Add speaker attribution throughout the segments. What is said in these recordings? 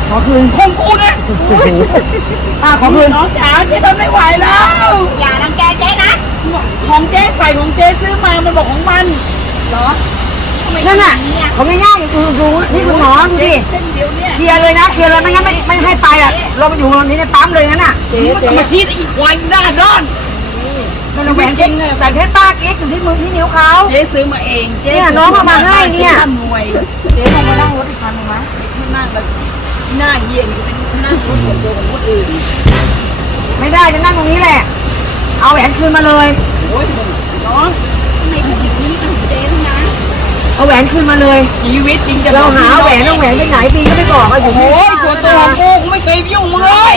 Speaker 1: ขอคืนคงกูนะขอคืนน้องจ๋าเจ๊ทนไม่ไหวแล้ว
Speaker 2: อย่ารังแกเจ๊นะ
Speaker 1: ของเจ๊ใส่ของเจ๊ซื้อมามันบอกของมันเหรอนั่นน่ะเขาไม่ง่ายอย่างดูนี่คุณหมอดูดิเคลียร์เลยนะเคลียร์เลยไม่งั้นไม่ให้ไปอ่ะเราไปอยู่ตรงนี้ในปั๊มเลยงั้นน่ะเจ๊มาชี้อีกวันหน้าด้านมันแหวนจริงแต่เพชรป้าเก๊กอยู่ที่มือที่นิ้วเขาเจ๊ซื้อมาเองเจ๊น้องเอามาให้เนี่ยเจ๊ลงมานั่งรถอีกคันนึงไหมนั่งแบบหน้าเหี้ยนี่เป็นนั่งรถส่วนตัวของคนอื่นไม่ได้จะนั่งตรงนี้แหละเอาแหวนคืนมาเลยโอ้ยน้อง
Speaker 2: ทำไมถึงอย่างนี้ต้องเจ๊นะ
Speaker 1: เอาแหวนคืนมาเลยชีวิตจริงจะเราหาแหวนเอาแหวนไปไหนปีก็ไม่บอกอ่ะอยู่โอ้ยตัวของกูไม่เคยยุ่งมึงเลย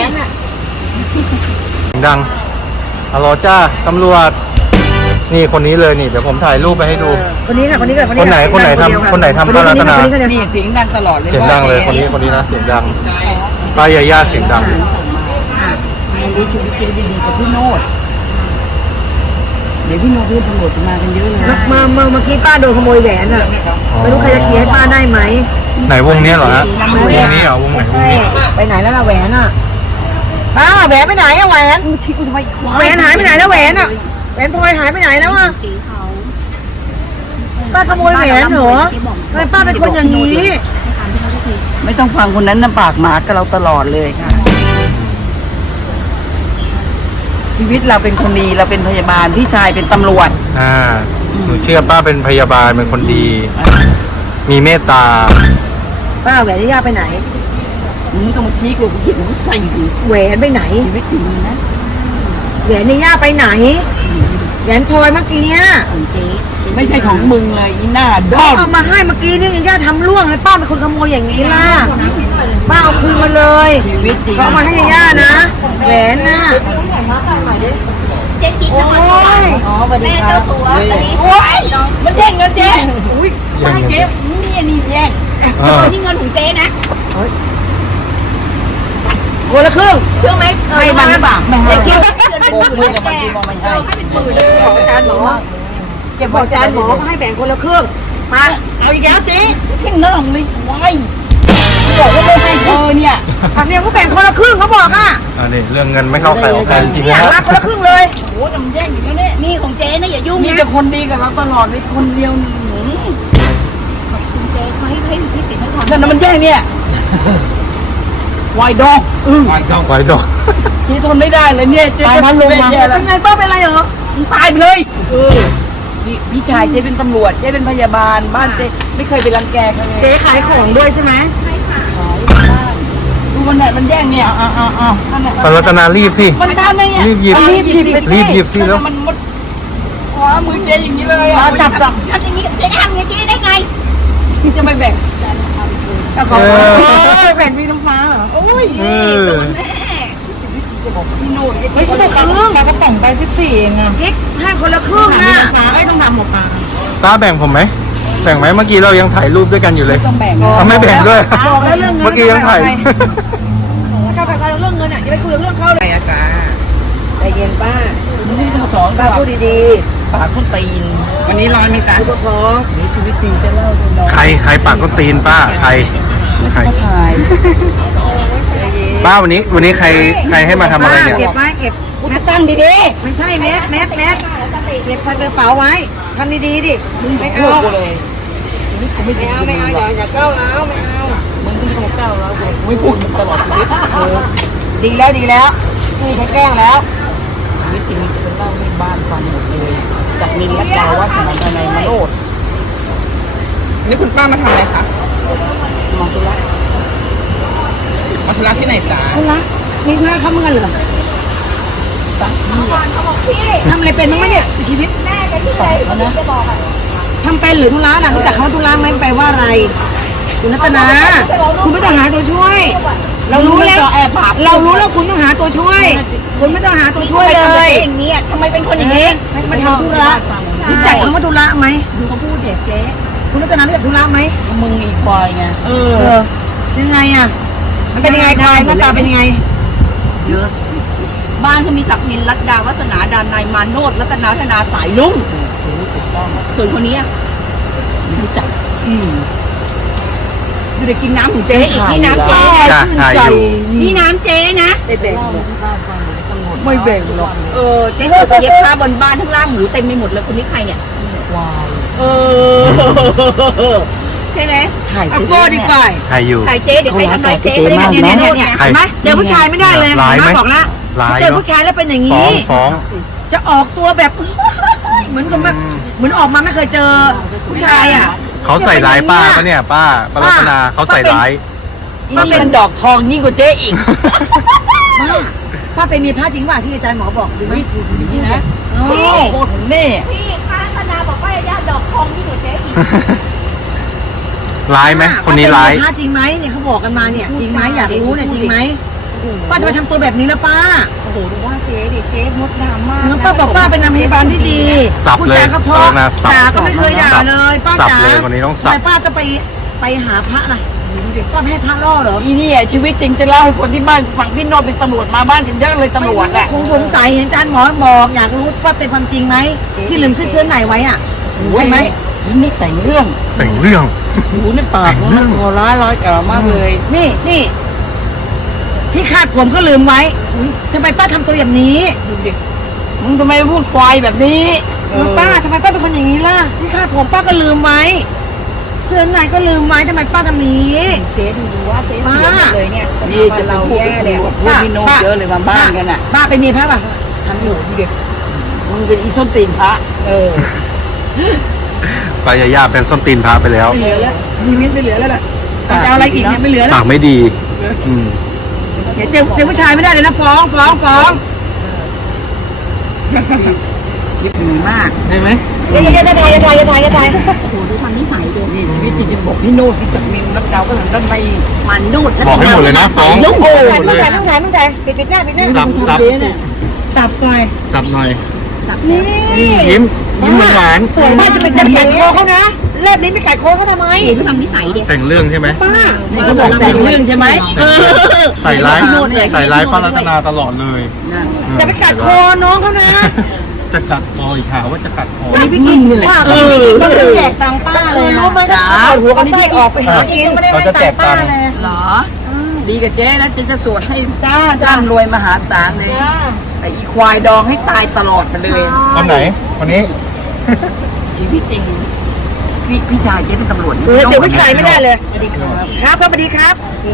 Speaker 3: ดังฮัลโหลจ้าตำรวจนี่คนนี้เลยนี่เดี๋ยวผมถ่ายรูปไปให้ดู
Speaker 1: คนนี้ค่ะคนนี้กับ
Speaker 3: คนไหนทำป้ารัตนา
Speaker 1: นี่เสียงดังตลอดเลย
Speaker 3: เสียงดังเลยคนนี้นะเสียงดังป้ายาย่าเสียงดัง
Speaker 1: รู้ชีวิตเจ๊ดีกับพี่โนดเดี๋ยวพี่โนดเพื่อนตำรวจมากันเยอะเลยเมื่อกี้ป้าโดนขโมยแหวนอ่ะไม่รู้ใครจะเคลียร์ให้ป้าได้ไหม
Speaker 3: ไหนวงนี้เหรอฮะวงนี้เหรอวงไหนวงนี้
Speaker 1: ไปไหนแล้วล่ะแหวนอ่ะป้าแหวนไปไหนอะแหวนแหวนหายไปไหนแล้วแหวนอ่ะแหวนพลอยหายไปไหนแล้วอ่ะป้าขโมยแหวนเหรอทำไมป้าเป็นคนอย่างนี้ไม่ต้องฟังคนนั้นน้ำปากหมากับเราตลอดเลยค่ะชีวิตเราเป็นคนดีเราเป็นพยาบาลพี่ชายเป็นตำรวจ
Speaker 3: หนูเชื่อป้าเป็นพยาบาลเป็นคนดีมีเมตตา
Speaker 1: ป้าแหวนย่าไปไหนมึงต้องมาชี้กูเขียนกูใส่แหวนไปไหนชีวิตจริงนะแหวนย่าไปไหนแหวนพลอยเมื่อกี้ของเจ๊ไม่ใช่ของมึงเลยอีหน้าด้อมเอามาให้เมื่อกี้นี่ย่าทำล่วงเลยป้าเป็นคนขโมยอย่างนี้ล่ะป้าเอาคืนมาเลยชีวิตจริงเขามาให้ย่านะแหวนน่ะ
Speaker 2: เจ๊กิ๊กนะแม่เจ้าตัว
Speaker 1: โอ้ยมันแย่งเงินเจ๊อุ้ยไม่เจ๊นี่แย่ง
Speaker 2: นี่เงินของเจ๊นะ
Speaker 1: คนละครึ่ง
Speaker 2: เชื่อไหม
Speaker 1: ให้มันหรือเปล่า
Speaker 2: เจ๊กิ๊ก
Speaker 1: โบกมือกับมันดีมองไม่ให้
Speaker 2: ให้เป็นหมื่นเลย
Speaker 1: บอกอาจารย์หมอเก็บบอกอาจารย์หมอให้แบ่งคนละครึ่งมาเอาอีกแล้วเจ๊ที่นั่งเลยไว้บอกว่าไม่ให้เธอเนี่ยทำเนี่ยเขาแบ่งคนละครึ่งเขาบอกอ่ะ
Speaker 3: นี่เรื่องเงินไม่เข้าใครออกใครจริง
Speaker 1: ๆนะคนละครึ่งเลยโอ้ยมันแย่งอย่างนี้เนี่ย
Speaker 2: นี่ของเจ๊นะอย่ายุ่ง
Speaker 1: นะมีแต่คนดีกับเราตลอดเลยคนเดียว
Speaker 2: คุณเจ๊เขาให้พิเศษให้ทำ
Speaker 1: นั่นมันแย่งเนี่ยไวดอง
Speaker 3: ไวดอง
Speaker 1: ที่ทนไม่ได้เลยเนี่ยเจ๊จะลงมาเป็นไงป้าเป็นไรเหรอตายไปเลยพี่ชายเจ๊เป็นตำรวจเจ๊เป็นพยาบาลบ้านเจ๊ไม่เคยไปรังแกใครเจ๊ขายของด้วยใช่ไหม
Speaker 2: ใช่ค่ะ
Speaker 1: ดูมันเนี่ยมันแย่งเนี่ย
Speaker 3: ป้ารัตนารีบสิ
Speaker 1: มันทำไง
Speaker 3: รีบหยิบสิแล้ว
Speaker 1: มันมุดขวามือเจ๊อย่างนี้เลยจับ
Speaker 2: ทำอย่างนี้เจ๊ทำอย่างนี้ได้ไง
Speaker 1: พี่จะไม่แบ่งแบ่งพี่น้ำฟ้าเหรอโอ้ย
Speaker 2: แม่
Speaker 1: พี่โน่นไม่คนละครึ่งเราก็แต่งไป14เองอ่ะกิ๊กให้คนละครึ่งนะไม่ต้องทำหมด
Speaker 3: ตาแบ่งผมไหมแบ่งไหมเมื่อกี้เรายังถ่ายรูปด้วยกันอยู่เลย
Speaker 1: ต้องแบ่ง
Speaker 3: ไม่แบ่งด้วย
Speaker 1: บอกแล้วเรื่องเงิน
Speaker 3: เมื่อกี้ยังถ่าย
Speaker 1: ถ้าแบ่งกันเรื่องเงินอ่ะอย่าไปคุยเรื่องเขาเลยอาจารย์ใจเย็นป้านี่ต้องสอนป้าพูดดีๆปากคนตีนวันนี้ร้อนไหมจ๊ะทุกคนนี่ชีวิตจริงจะเล่าให้น้อง
Speaker 3: ใครปากคนตีนป้าใครป้าวันนี้ใครให้มาทำอะไรเนี่ย
Speaker 1: เก็บไว้เก็บกูจะตั้งดีๆไม่ใช่แมสเก็บใส่กระเป๋าไว้ทำดีๆดิไม่เอาไม่เอาอย่าก้าวร้าวไม่เอามึงที่ก้าวร้าวไม่พูดตลอดชีวิตดีแล้วคุยแกล้งแล้วชีวิตจริงจะเป็นเล่าให้บ้านฟังหมดเลยจากนินและดาวว่าสมัยในมโนด
Speaker 4: นี่คุณป้ามาทำอะไรคะ
Speaker 1: มองตุละ
Speaker 4: มาธุระที่ไหนจ๊ะ
Speaker 1: ธุระมีธุระเขาเมื่อเหรอทำอะไรเป็นบ้างไหมเนี่ยชีวิต
Speaker 2: แม่จะที่ไหนจะบอกอ่ะ
Speaker 1: ทำเป็นหรือธุระน่ะรู้จักเขาธุระไหมแปลว่าอะไรคุณรัตนาคุณไม่ต้องหาตัวช่วยเรารู้แล้วคุณต้องหาตัวช่วยคุณไม่ต้องหาตัวช่วยเลย
Speaker 2: อย่างนี้ทำไมเป็นคนอย่างนี้
Speaker 1: ไม่ทำธุระรู้จักคำว่าธุระไหม
Speaker 2: ดูเขาพูดเด็กเจ๊
Speaker 1: คุณรัตนารู้จักธุระไหม
Speaker 4: มึงอีกควายไง
Speaker 1: ยังไงอ่ะมันเป็นยังไงควายหน้าตาเป็นยังไง
Speaker 2: เยอะบ้านเขามีศักดิ์นินรัตดาวัฒนาดานายมาโนดรัตนาธนาสายลุงส่วนคนนี้รู้จักดูเด็กกินน้ำของเจ๊อีกนี่น้ำเจ๊
Speaker 3: จ้ะถ่ายอยู่
Speaker 2: นี่น้ำเจ๊นะ
Speaker 1: ไม่แบ่งไม่แบ่งหรอก
Speaker 2: เจ๊เคยเย็บผ้าบนบ้านทั้งล่างหมูเต็มไปหมดเลยคนนี้ใครเนี่ยใช่ไหม
Speaker 1: ถ่ายโก้ดีกว่า
Speaker 3: ถ่ายอยู่
Speaker 2: ถ่ายเจ๊เดี๋ยวใครทำร้ายเจ๊
Speaker 1: เนี่ยเห็นไหมเจอผู้ชายไม่ได้เลย
Speaker 3: ร้ายไหม
Speaker 1: บอกแล้ว
Speaker 3: ร้าย
Speaker 1: เจอ
Speaker 3: เนาะ
Speaker 1: ผู้ชายแล้วเป็นอย่าง
Speaker 3: ฟ้อ
Speaker 1: นี้
Speaker 3: งฟ้อง
Speaker 1: จะออกตัวแบบ เหมือนกับแบบเหมือนออกมาไม่เคยเจอผู้ชายอ่ะ
Speaker 3: เขาใส่ร้ายป้าปะเนี่ยป้ารัตนาเขาใส่ร้าย
Speaker 2: มันเป็นดอกทองยิ่งกว่าเจ๊อีก
Speaker 1: ป้าเป็นมีพระจริงป่ะที่อาจารย์หมอบอกจริงไหม
Speaker 2: นี่นะ
Speaker 1: พี่
Speaker 2: โคตรนี่พี่ค้าธนาบอกว่าญาติดอกทองยิ่งกว่าเจ๊อีก
Speaker 3: ร้ายไหมคนนี้ร้าย
Speaker 1: ป้เป็นมีพระจริงไหมเนี่ยเขาบอกกันมาเนี่ยจริงไหมอยากรู้เนี่ยจริงไหมป้าจะไปทำตัวแบบนี้แล้วป้า
Speaker 2: โอ้โหดูว่าเจ๊ดิเจ๊มดงามมาก
Speaker 1: เหมือนป้าบอกป้าเป็นนางพยาบาลที่ดี
Speaker 3: สับเลย
Speaker 1: พูดจาก็เพราะ
Speaker 3: นะสับ
Speaker 1: ด่าก็ไม่เคยด่าเลยป้า
Speaker 3: สับ
Speaker 1: จ๋า
Speaker 3: เลยคนนี้ต้องสับ
Speaker 1: ทำไมป้าจะไปหาพระล่ะป้าไม่ให้พระล่อเหรอ
Speaker 2: อีนี่ชีวิตจริงจะเล่าให้คนที่บ้านฟังพี่โนเป็นตำรวจมาบ้านกันเยอะเลยตำรวจแหละ
Speaker 1: คงสงสัยเห็นอาจารย์หมอบอกอยากรู้ว่าเป็นความจริงไหมที่ลืมเสื้อไหนไว้อ่ะใช่ไหม
Speaker 2: นี่แต่งเรื่อง
Speaker 3: แต่งเรื่อง
Speaker 2: หูในปากมันโหร้ายกาจมากเลย
Speaker 1: นี่ที่คาดผมก็ลืมไว้ทำไมป้าทำตัวอย่างนี้
Speaker 2: ดูดิมึงทำไมพูดควายแบบนี้
Speaker 1: ป้าทำไมป้าเป็นคนอย่างนี้ล่ะที่คาดผมป้าก็ลืมไว้เสื้อไหนก็ลืมไว้ทำไมป้าทำนี้
Speaker 2: เจ๊ดูว่าเจ๊เสียหมดเลยเนี่ย
Speaker 4: นี่จะเราแย่เลยพูดพี่โน้ตเยอะเลยมาบ้านกันอ่ะ
Speaker 1: ป้าไปมีพระป่ะ
Speaker 2: ทำอยู่ดูดิมึงเป็นอีส้นตีนพระ
Speaker 3: ปายาย่าเป็นส้นตีนพระไปแล้ว
Speaker 1: เหลือแล้วชีวิตไม่เหลือแล้วล่ะจะเอาอะไรอีกเนี่ยไม่เหลือแล้ว
Speaker 3: ปากไม่ดี อืม
Speaker 1: เดี๋ยวเจอผู้ชายไม่ได้เลยนะฟ้อง
Speaker 2: ดีมาก
Speaker 3: ใช่ไหม
Speaker 1: อย่าถ่าย
Speaker 2: โอ้โหดูทำนิสัยดูนี่ชีวิตจริงๆบอกพี่โน้ตพี่จักรมินนักดาวก็ถึงด้านในมันโน้ต
Speaker 3: บอกให้หมดเลยนะฟ้อง
Speaker 1: ลูกโอ้
Speaker 3: หมดเลย
Speaker 1: ต้องถ่ายปิดหน้า
Speaker 3: สับ
Speaker 1: สับหน่อย
Speaker 3: สับหน่อย
Speaker 1: นี่
Speaker 3: ยิ้มหวาน
Speaker 1: ป้าจะเป็นจะกัดคอเขานะเล็บนี้ไปกัดคอเขาทำไม
Speaker 2: ก็ทำนิสัยเด็ก
Speaker 3: แต่งเรื่องใช่ไหม
Speaker 1: ป้า
Speaker 2: นี่เขาบอกแต่งเรื่องใช่ไหม
Speaker 3: ใส่ร้ายป้ารัตนาตลอดเลย
Speaker 1: จะไปกัดคอน้องเขานะ
Speaker 3: จะกัดคออีกข่าวว่าจะกัดคอ
Speaker 1: พี่กินป้าก็แจกตังค์ป้าเลยรู้ไหมก็เอาหัวกันไส้ออกไปหากิน
Speaker 3: เขาจะแจกตังค์
Speaker 2: เหรอ ดีกับเจ๊นะเจ๊จะสวดให้ร่ำรวยมหาศาลเลยแต่อีควายดองให้ตายตลอดไปเลย
Speaker 3: คนไหนคนนี้
Speaker 2: ชีวิตจริงพี่ชายเจ๊เป็นตำรวจ
Speaker 1: เจอผู้ชายไม่ได้เลยครับสวัสดีครับ